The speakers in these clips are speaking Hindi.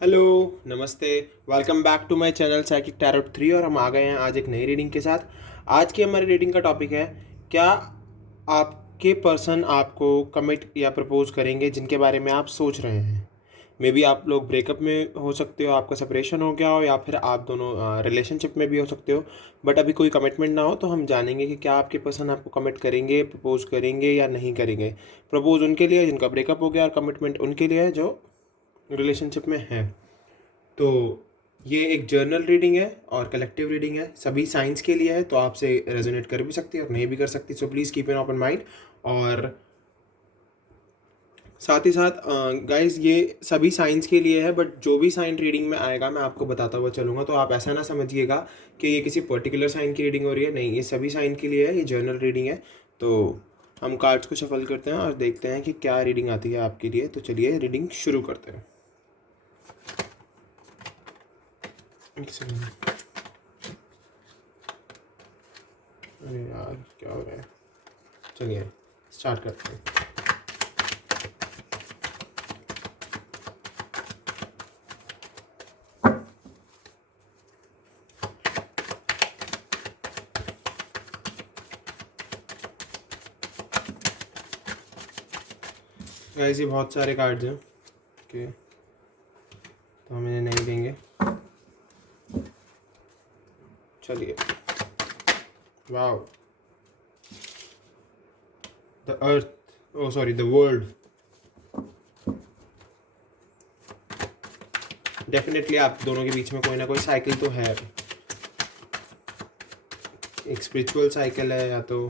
हेलो, नमस्ते। Welcome back to my channel psychic tarot 3 और हम आ गए हैं आज एक नई रीडिंग के साथ। आज की हमारी रीडिंग का टॉपिक है, क्या आपके पर्सन आपको कमिट या प्रपोज करेंगे जिनके बारे में आप सोच रहे हैं। मे बी आप लोग ब्रेकअप में हो सकते हो, आपका सेपरेशन हो गया हो, या फिर आप दोनों रिलेशनशिप में भी हो सकते हो, बट अभी कोई कमिटमेंट ना हो। तो हम जानेंगे कि क्या आपके पर्सन आपको कमिट करेंगे, प्रपोज करेंगे या नहीं करेंगे। प्रपोज उनके लिए है जिनका ब्रेकअप हो गया, और कमिटमेंट उनके लिए है जो रिलेशनशिप में है। तो ये एक जर्नल रीडिंग है और कलेक्टिव रीडिंग है, सभी साइंस के लिए है, तो आपसे रेजोनेट कर भी सकती है और नहीं भी कर सकती। So please keep an open mind. और साथ ही साथ गाइस, ये सभी साइंस के लिए है, बट जो भी साइन रीडिंग में आएगा मैं आपको बताता हुआ चलूँगा, तो आप ऐसा ना समझिएगा कि ये किसी पर्टिकुलर साइन की रीडिंग हो रही है। नहीं, ये सभी साइन के लिए है, ये जर्नल रीडिंग है। तो हम कार्ड्स को शफल करते हैं और देखते हैं कि क्या रीडिंग आती है आपके लिए। तो चलिए रीडिंग शुरू करते हैं। एक सेकंड। अरे यार, क्या हो रहा है। चलिए स्टार्ट करते हैं। गाइस, ये बहुत सारे कार्ड्स हैं। ओके, तो हम इन्हें नहीं देंगे। चलिए। Wow, the earth, oh sorry, the world. Definitely आप दोनों के बीच में कोई ना कोई साइकिल तो है। एक स्पिरिचुअल साइकिल है, या तो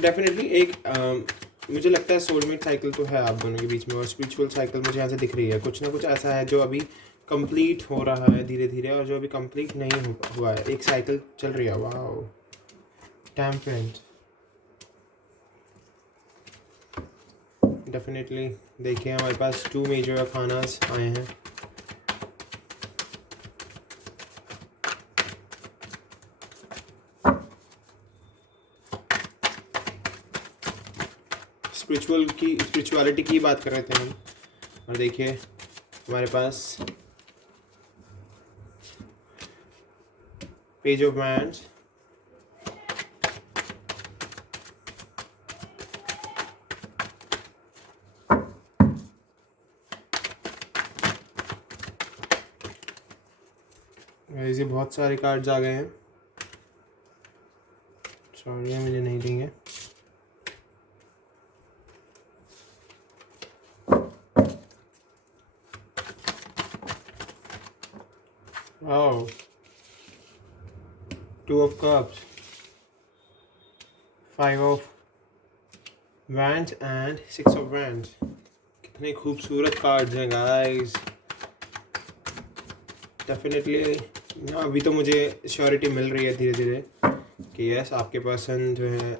डेफिनेटली एक मुझे लगता है सोलमेट साइकिल तो है आप दोनों के बीच में। और स्पिरिचुअल साइकिल मुझे यहाँ से दिख रही है, कुछ ना कुछ ऐसा है जो अभी कंप्लीट हो रहा है धीरे धीरे, और जो अभी कंप्लीट नहीं हुआ है। एक साइकिल चल रही है। वाओ, टेम्परेंट। डेफिनेटली देखिए, हमारे पास 2 मेजर खानास आए हैं। स्पिरिचुअलिटी की बात कर रहे थे हम, और देखिए हमारे पास पेज ऑफ वैंड्स, ऐसे बहुत सारे कार्ड्स आ गए हैं। सॉरी, मुझे नहीं देंगे। Wow, 2 of cups, 5 of wands and 6 of wands. कितने खूबसूरत कार्ड्स हैं गाइस। डेफिनेटली अभी तो मुझे श्योरिटी मिल रही है धीरे धीरे कि यस, आपके पर्सन जो है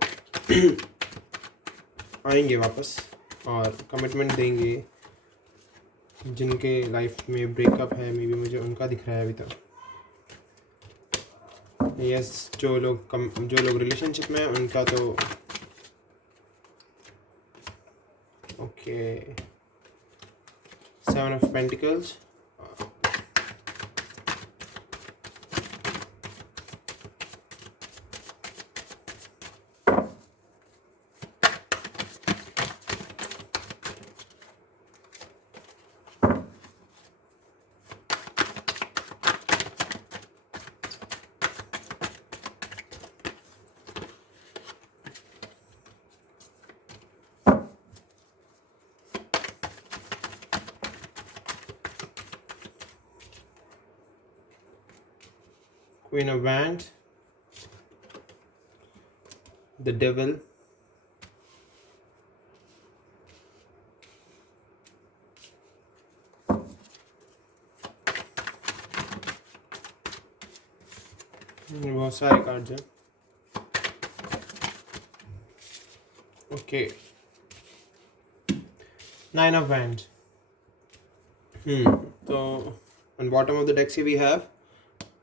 आएंगे वापस और कमिटमेंट देंगे। जिनके लाइफ में ब्रेकअप है, मे बी मुझे उनका दिख रहा है अभी तक। यस, जो लोग रिलेशनशिप में हैं उनका तो okay. 7 of pentacles, queen of wands, the devil, बहुत सारे कार्ड्स हैं। Okay, 9 of wands. तो on bottom of the deck we have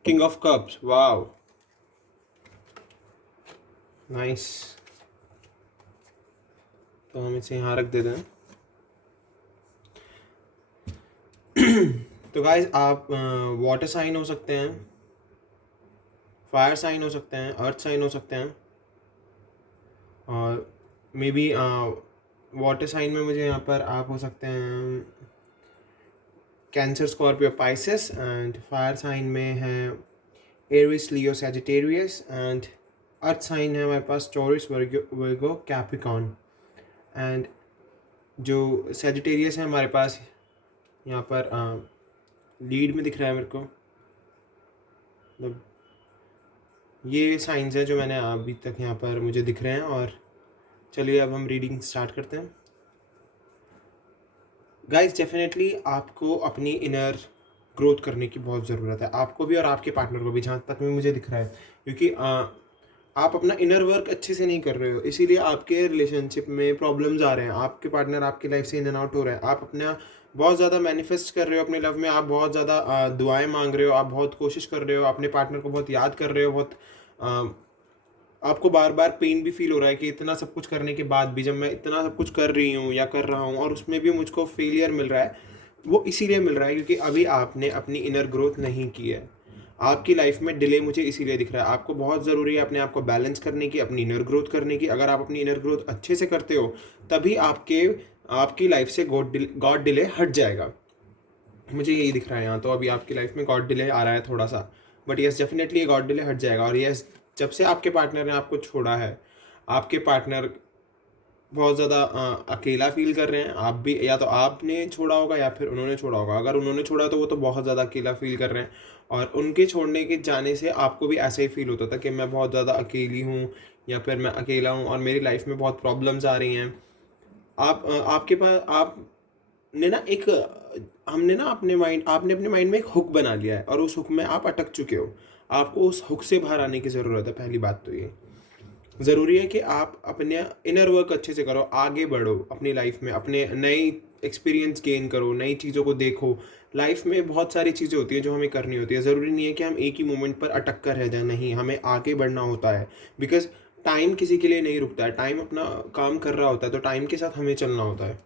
King of Cups. Wow, nice। तो हम इसे यहाँ रख देते हैं। तो गाइज आप वाटर साइन हो सकते हैं, फायर साइन हो सकते हैं, अर्थ साइन हो सकते हैं, और मे बी वाटर साइन में मुझे यहाँ पर आप हो सकते हैं Cancer, Scorpio, Pisces. And fire sign में है Aries, Leo, Sagittarius. And earth sign है हमारे पास टॉरस, वर्गो, कैप्रिकॉर्न। एंड जो सैजिटेरियस है हमारे पास यहाँ पर लीड में दिख रहा है मेरे को। मतलब ये साइंस है जो मैंने अभी तक यहाँ पर मुझे दिख रहे हैं। और चलिए अब हम रीडिंग स्टार्ट करते हैं। गाइस डेफिनेटली आपको अपनी इनर ग्रोथ करने की बहुत ज़रूरत है, आपको भी और आपके पार्टनर को भी, जहाँ तक भी मुझे दिख रहा है। क्योंकि आप अपना इनर वर्क अच्छे से नहीं कर रहे हो, इसीलिए आपके रिलेशनशिप में प्रॉब्लम्स आ रहे हैं, आपके पार्टनर आपकी लाइफ से इन एंड आउट हो रहे हैं। आप अपना बहुत ज़्यादा मैनिफेस्ट कर रहे हो अपने लव में, आप बहुत ज़्यादा दुआएं मांग रहे हो, आप बहुत कोशिश कर रहे हो, अपने पार्टनर को बहुत याद कर रहे हो, बहुत आपको बार बार पेन भी फील हो रहा है कि इतना सब कुछ करने के बाद भी, जब मैं इतना सब कुछ कर रही हूँ या कर रहा हूँ और उसमें भी मुझको फेलियर मिल रहा है, वो इसीलिए मिल रहा है क्योंकि अभी आपने अपनी इनर ग्रोथ नहीं की है। आपकी लाइफ में डिले मुझे इसीलिए दिख रहा है। आपको बहुत ज़रूरी है अपने आप को बैलेंस करने की, अपनी इनर ग्रोथ करने की। अगर आप अपनी इनर ग्रोथ अच्छे से करते हो तभी आपकी लाइफ से गॉड डिले हट जाएगा। मुझे यही दिख रहा है यहाँ। तो अभी आपकी लाइफ में गॉड डिले आ रहा है थोड़ा सा, बट यस डेफिनेटली ये गॉड डिले हट जाएगा। और यस, जब से आपके पार्टनर ने आपको छोड़ा है, आपके पार्टनर बहुत ज़्यादा अकेला फील कर रहे हैं। आप भी, या तो आपने छोड़ा होगा या फिर उन्होंने छोड़ा होगा। अगर उन्होंने छोड़ा तो वो तो बहुत ज़्यादा अकेला फील कर रहे हैं, और उनके छोड़ने के जाने से आपको भी ऐसा ही फील होता था कि मैं बहुत ज़्यादा अकेली हूँ या फिर मैं अकेला हूँ और मेरी लाइफ में बहुत प्रॉब्लम्स आ रही हैं। आपके पास आपने ना एक हमने ना आपने अपने माइंड में एक हुक बना लिया है और उस हुक में आप अटक चुके हो। आपको उस हुक से बाहर आने की ज़रूरत है। पहली बात तो ये ज़रूरी है कि आप अपने इनर वर्क अच्छे से करो, आगे बढ़ो अपनी लाइफ में, अपने नई एक्सपीरियंस गेन करो, नई चीज़ों को देखो। लाइफ में बहुत सारी चीज़ें होती हैं जो हमें करनी होती है। ज़रूरी नहीं है कि हम एक ही मोमेंट पर अटक कर रह जाए, नहीं, हमें आगे बढ़ना होता है। बिकॉज टाइम किसी के लिए नहीं रुकता है, टाइम अपना काम कर रहा होता है, तो टाइम के साथ हमें चलना होता है।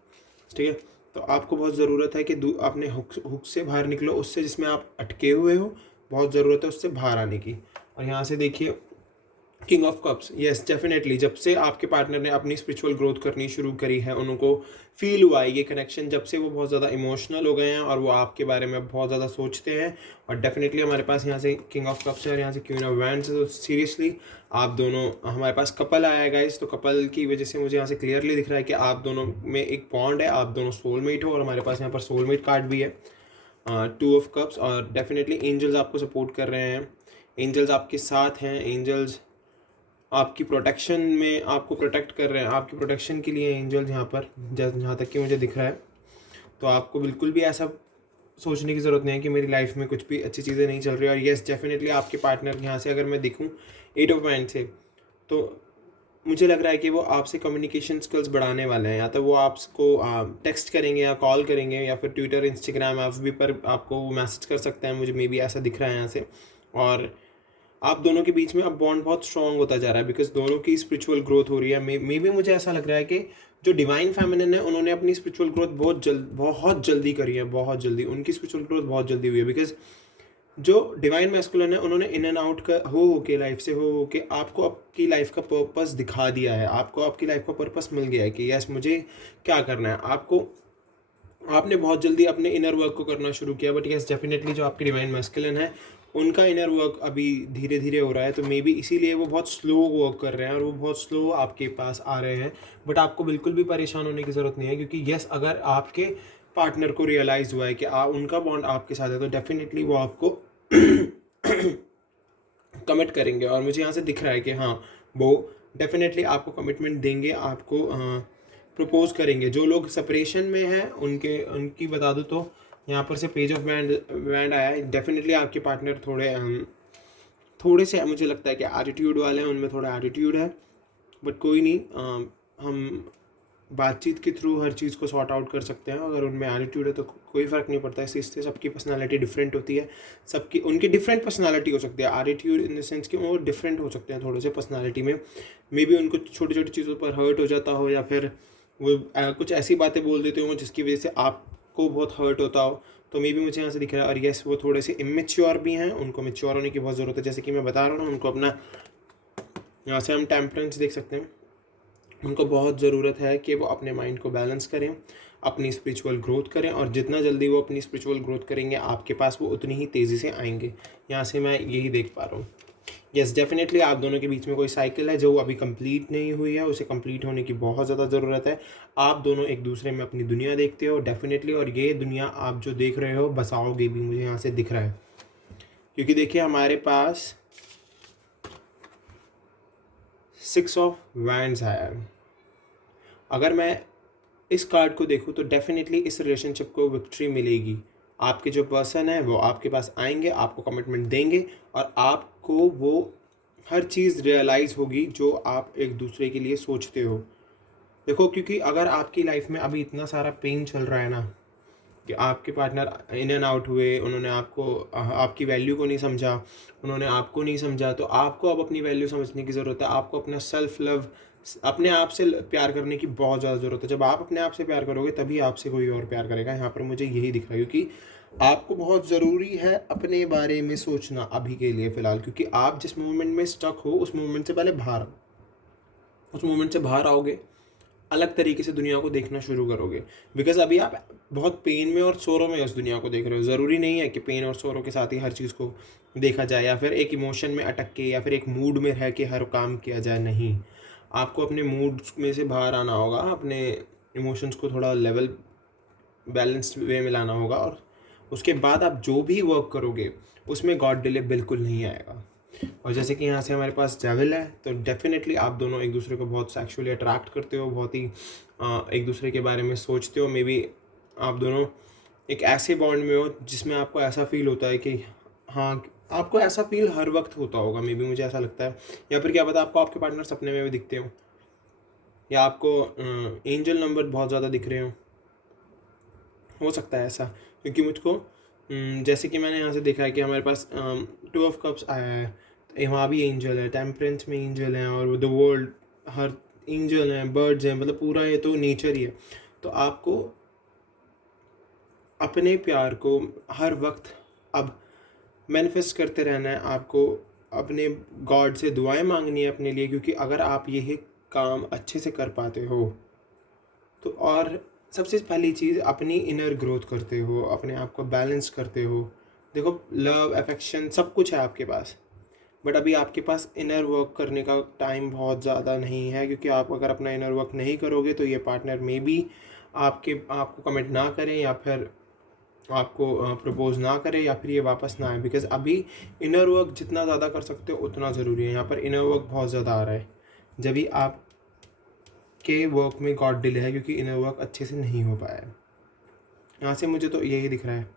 ठीक है, तो आपको बहुत ज़रूरत है कि अपने हुक से बाहर निकलो, उससे जिसमें आप अटके हुए हो, बहुत ज़रूरत है उससे बाहर आने की। और यहाँ से देखिए king of cups, yes definitely जब से आपके पार्टनर ने अपनी स्पिरिचुअल ग्रोथ करनी शुरू करी है, उनको फील हुआ है ये कनेक्शन, जब से वो बहुत ज़्यादा इमोशनल हो गए हैं और वो आपके बारे में बहुत ज़्यादा सोचते हैं। और डेफिनेटली हमारे पास यहाँ से किंग ऑफ कप्स है और यहाँ से क्वीन ऑफ वैंड्स है। तो सीरियसली आप दोनों, हमारे पास कपल आया है गाइस, तो कपल की वजह से मुझे यहाँ से क्लियरली दिख रहा है कि आप दोनों में एक बॉन्ड है, आप दोनों सोलमेट हो। और हमारे पास यहाँ पर सोलमेट कार्ड भी है, टू ऑफ कप्स। और डेफिनेटली एंजल्स आपको सपोर्ट कर रहे हैं, एंजल्स आपके साथ हैं, एंजल्स आपकी प्रोटेक्शन में आपको प्रोटेक्ट कर रहे हैं, आपकी प्रोटेक्शन के लिए एंजल्स यहाँ पर, जहाँ तक कि मुझे दिख रहा है। तो आपको बिल्कुल भी ऐसा सोचने की ज़रूरत नहीं है कि मेरी लाइफ में कुछ भी अच्छी चीज़ें नहीं चल रही। और येस डेफिनेटली आपके पार्टनर यहाँ से अगर मैं दिखूँ 8 ऑफ वांड्स से, तो मुझे लग रहा है कि वो आपसे कम्युनिकेशन स्किल्स बढ़ाने वाले हैं। या तो वो आपको टेक्स्ट करेंगे या कॉल करेंगे या फिर ट्विटर, इंस्टाग्राम, एफबी पर आपको मैसेज कर सकते हैं। मुझे मे बी ऐसा दिख रहा है यहाँ से। और आप दोनों के बीच में अब बॉन्ड बहुत स्ट्रॉन्ग होता जा रहा है बिकॉज दोनों की स्पिरिचुअल ग्रोथ हो रही है। मे बी मुझे ऐसा लग रहा है कि जो डिवाइन फेमिनिन है उन्होंने अपनी स्पिरिचुअल ग्रोथ बहुत जल्दी करी है, बहुत जल्दी उनकी स्पिरिचुअल ग्रोथ बहुत जल्दी हुई है। बिकॉज जो डिवाइन मैस्कुलिन है उन्होंने इन एंड आउट का हो के लाइफ से हो के आपको आपकी लाइफ का पर्पस दिखा दिया है, आपको आपकी लाइफ का पर्पस मिल गया है कि यस मुझे क्या करना है। आपने बहुत जल्दी अपने इनर वर्क को करना शुरू किया। बट यस डेफिनेटली जो आपकी डिवाइन मैस्कुलिन है उनका इनर वर्क अभी धीरे धीरे हो रहा है, तो मे बी इसीलिए वो बहुत स्लो वर्क कर रहे हैं और वो बहुत स्लो आपके पास आ रहे हैं। बट आपको बिल्कुल भी परेशान होने की ज़रूरत नहीं है क्योंकि यस अगर आपके पार्टनर को रियलाइज़ हुआ है कि उनका बॉन्ड आपके साथ है तो डेफिनेटली वो आपको कमिट करेंगे। और मुझे यहाँ से दिख रहा है कि हाँ, वो डेफिनेटली आपको कमिटमेंट देंगे, आपको प्रपोज करेंगे। जो लोग सेपरेशन में हैं उनकी बता दूँ तो यहाँ पर से पेज ऑफ वैंड आया है। डेफिनेटली आपके पार्टनर थोड़े से मुझे लगता है कि एटीट्यूड वाले हैं, उनमें थोड़ा एटीट्यूड है। बट कोई नहीं, हम बातचीत के थ्रू हर चीज़ को सॉर्ट आउट कर सकते हैं। अगर उनमें एटीट्यूड है तो कोई फ़र्क नहीं पड़ता, इससे सबकी पर्सनालिटी डिफरेंट होती है, उनकी डिफरेंट पर्सनालिटी हो सकती है। एटीट्यूड इन द सेंस कि वो डिफरेंट हो सकते हैं थोड़े से पर्सनालिटी में। मे बी उनको छोटी छोटी चीज़ों पर हर्ट हो जाता हो या फिर वो कुछ ऐसी बातें बोल देते हो जिसकी वजह से आपको को बहुत हर्ट होता हो, तो मे भी मुझे यहाँ से दिख रहा है। और यस, वो थोड़े से इमेच्योर भी हैं, उनको मैच्योर होने की बहुत ज़रूरत है। जैसे कि मैं बता रहा हूँ ना, उनको अपना, यहाँ से हम टेम्परेंस देख सकते हैं, उनको बहुत ज़रूरत है कि वो अपने माइंड को बैलेंस करें, अपनी स्पिरिचुअल ग्रोथ करें, और जितना जल्दी वो अपनी स्पिरिचुअल ग्रोथ करेंगे आपके पास, वो उतनी ही तेज़ी से आएंगे। यहाँ से मैं यही देख पा रहा हूँ। यस, डेफिनेटली आप दोनों के बीच में कोई साइकिल है जो अभी कंप्लीट नहीं हुई है, उसे कंप्लीट होने की बहुत ज़्यादा ज़रूरत है। आप दोनों एक दूसरे में अपनी दुनिया देखते हो डेफिनेटली, और ये दुनिया आप जो देख रहे हो बसाओगे भी, मुझे यहाँ से दिख रहा है। क्योंकि देखिए हमारे पास 6 ऑफ वैंड्स आया है। अगर मैं इस कार्ड को देखूँ तो डेफिनेटली इस रिलेशनशिप को विक्ट्री मिलेगी। आपके जो पर्सन है वो आपके पास आएंगे, आपको कमिटमेंट देंगे, और आपको वो हर चीज़ रियलाइज़ होगी जो आप एक दूसरे के लिए सोचते हो। देखो, क्योंकि अगर आपकी लाइफ में अभी इतना सारा पेन चल रहा है ना, कि आपके पार्टनर इन एंड आउट हुए, उन्होंने आपको आपकी वैल्यू को नहीं समझा, उन्होंने आपको नहीं समझा, तो आपको अब अपनी वैल्यू समझने की ज़रूरत है। आपको अपना सेल्फ लव, अपने आप से प्यार करने की बहुत ज़्यादा ज़रूरत है। जब आप अपने आप से प्यार करोगे तभी आपसे कोई और प्यार करेगा। यहाँ पर मुझे यही दिख रहा है, क्योंकि आपको बहुत ज़रूरी है अपने बारे में सोचना अभी के लिए फ़िलहाल, क्योंकि आप जिस मोमेंट में स्टक हो उस मोमेंट से पहले बाहर, उस मोमेंट से बाहर आओगे, अलग तरीके से दुनिया को देखना शुरू करोगे। बिकॉज अभी आप बहुत पेन में और सोरो में उस दुनिया को देख रहे हो। ज़रूरी नहीं है कि पेन और सोरो के साथ ही हर चीज़ को देखा जाए, या फिर एक इमोशन में अटक के, या फिर एक मूड में रह के हर काम किया जाए। नहीं, आपको अपने मूड में से बाहर आना होगा, अपने इमोशंस को थोड़ा लेवल बैलेंस्ड वे में लाना होगा, और उसके बाद आप जो भी वर्क करोगे उसमें गॉड डिले बिल्कुल नहीं आएगा। और जैसे कि यहाँ से हमारे पास डेविल है, तो डेफिनेटली आप दोनों एक दूसरे को बहुत सेक्सुअली अट्रैक्ट करते हो, बहुत ही एक दूसरे के बारे में सोचते हो। मे बी आप दोनों एक ऐसे बॉन्ड में हो जिसमें आपको ऐसा फील होता है कि हाँ, आपको ऐसा फील हर वक्त होता होगा। मे बी मुझे ऐसा लगता है, या फिर क्या पता आपको आपके पार्टनर सपने में भी दिखते हो, या आपको एंजल नंबर बहुत ज़्यादा दिख रहे हो सकता है ऐसा। क्योंकि मुझको जैसे कि मैंने यहाँ से देखा है कि हमारे पास 2 ऑफ कप्स आया है, वहाँ भी एंजल है, टेम्परेंस में एंजल हैं, और द वर्ल्ड हर एंजल हैं, बर्ड्स हैं, मतलब पूरा ये तो नेचर ही है। तो आपको अपने प्यार को हर वक्त अब मैनिफेस्ट करते रहना है। आपको अपने गॉड से दुआएं मांगनी है अपने लिए, क्योंकि अगर आप यही काम अच्छे से कर पाते हो तो, और सबसे पहली चीज़ अपनी इनर ग्रोथ करते हो, अपने आप को बैलेंस करते हो। देखो, लव, अफेक्शन सब कुछ है आपके पास, बट अभी आपके पास इनर वर्क करने का टाइम बहुत ज़्यादा नहीं है। क्योंकि आप अगर अपना इनर वर्क नहीं करोगे तो ये पार्टनर में भी आपको कमिट ना करें, या फिर आपको प्रपोज ना करे, या फिर ये वापस ना आए। बिकॉज अभी इनर वर्क जितना ज़्यादा कर सकते हो उतना ज़रूरी है। यहाँ पर इनर वर्क बहुत ज़्यादा आ रहा है, जब भी आप के वर्क में गॉड डिले है, क्योंकि इनर वर्क अच्छे से नहीं हो पाया है। यहाँ से मुझे तो यही दिख रहा है।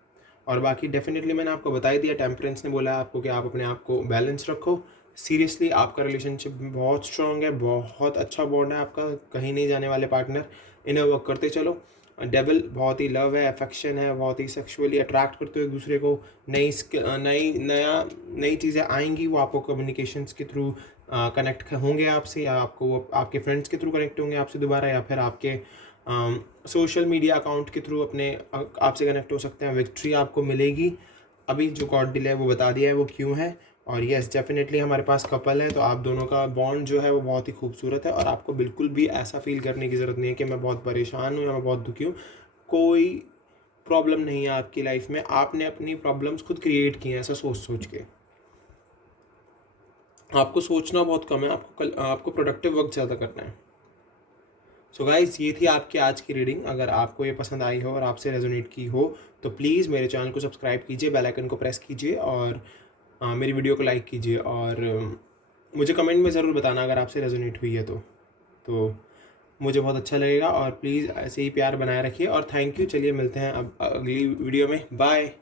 और बाकी डेफिनेटली मैंने आपको बता ही दिया, टेम्परेंस ने बोला है आपको कि आप अपने आप को बैलेंस रखो। सीरियसली आपका रिलेशनशिप बहुत स्ट्रॉन्ग है, बहुत अच्छा बॉन्ड है आपका, कहीं नहीं जाने वाले पार्टनर। इनर वर्क करते चलो। डेविल बहुत ही लव है, अफेक्शन है, बहुत ही सेक्सुअली अट्रैक्ट करते हो एक दूसरे को। नई चीज़ें आएंगी, वो आपको कम्युनिकेशंस के थ्रू कनेक्ट होंगे आपसे, या आपको वो आपके फ्रेंड्स के थ्रू कनेक्ट होंगे आपसे दोबारा, या फिर आपके सोशल मीडिया अकाउंट के थ्रू अपने आपसे कनेक्ट हो सकते हैं। विक्ट्री आपको मिलेगी। अभी जो गॉड डिले है वो बता दिया है वो क्यों है। और यस, डेफिनेटली हमारे पास कपल है, तो आप दोनों का बॉन्ड जो है वो बहुत ही खूबसूरत है, और आपको बिल्कुल भी ऐसा फील करने की ज़रूरत नहीं है कि मैं बहुत परेशान हूँ या मैं बहुत दुखी हूँ। कोई प्रॉब्लम नहीं है आपकी लाइफ में, आपने अपनी प्रॉब्लम्स खुद क्रिएट की हैं ऐसा सोच के। आपको सोचना बहुत कम है, आपको प्रोडक्टिव वर्क ज़्यादा करना है। सो गाइज़, ये थी आपकी आज की रीडिंग। अगर आपको ये पसंद आई हो और आपसे रेजोनेट की हो तो प्लीज़ मेरे चैनल को सब्सक्राइब कीजिए, बेल आइकन को प्रेस कीजिए, और मेरी वीडियो को लाइक कीजिए, और मुझे कमेंट में ज़रूर बताना अगर आपसे रेजोनेट हुई है तो मुझे बहुत अच्छा लगेगा। और प्लीज़ ऐसे ही प्यार बनाए रखिए, और थैंक यू। चलिए मिलते हैं अब अगली वीडियो में। बाय।